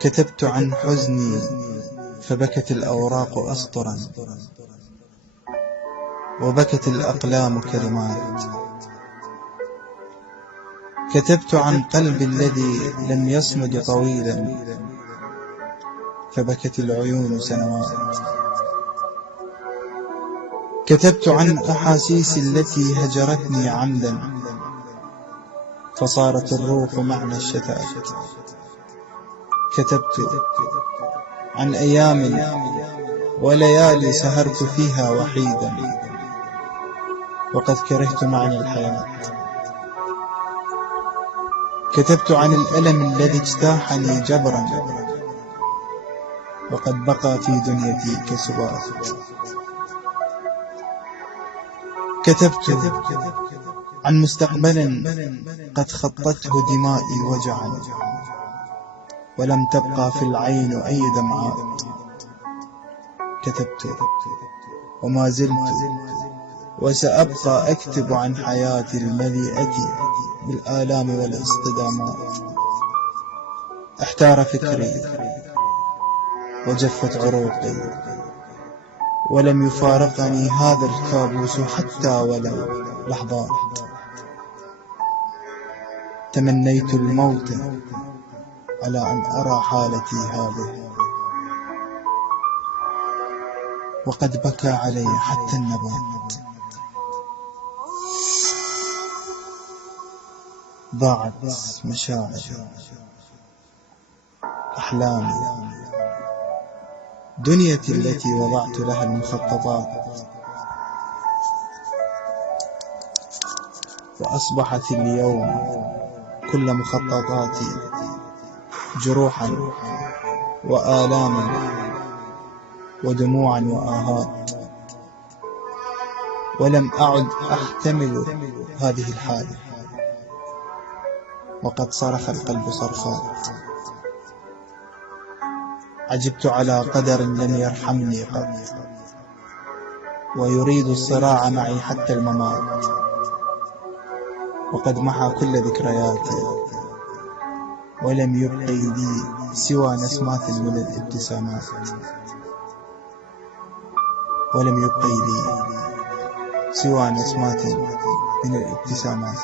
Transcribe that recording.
كتبت عن حزني فبكت الأوراق أسطرا، وبكت الأقلام كلمات. كتبت عن قلبي الذي لم يصمد طويلا، فبكت العيون سنوات. كتبت عن أحاسيسي التي هجرتني عمدا، فصارت الروح معنى الشتات. كتبت عن أيام وليالي سهرت فيها وحيدا، وقد كرهت معنى الحياة. كتبت عن الألم الذي اجتاحني جبرا، وقد بقى في دنيتي كسبات. كتبت عن مستقبل قد خطته دمائي وجعا، ولم تبقى في العين أي دمعات. كتبت وما زلت وسأبقى أكتب عن حياتي المليئة بالآلام والاصطدامات. احتار فكري وجفت عروقي، ولم يفارقني هذا الكابوس حتى ولو لحظات. تمنيت الموت على أن أرى حالتي هذه، وقد بكى علي حتى النبات. ضاعت مشاعري، أحلامي، دنيتي التي وضعت لها المخططات، وأصبحت اليوم كل مخططاتي جروحا وآلاما ودموعا وآهات. ولم أعد أحتمل هذه الحالة، وقد صرخ القلب صرخات. عجبت على قدر لم يرحمني قط، ويريد الصراع معي حتى الممات، وقد محى كل ذكرياتي، ولم يبقي لي سوى نسمات من الابتسامات. ولم يبقي لي سوى نسمات من الابتسامات.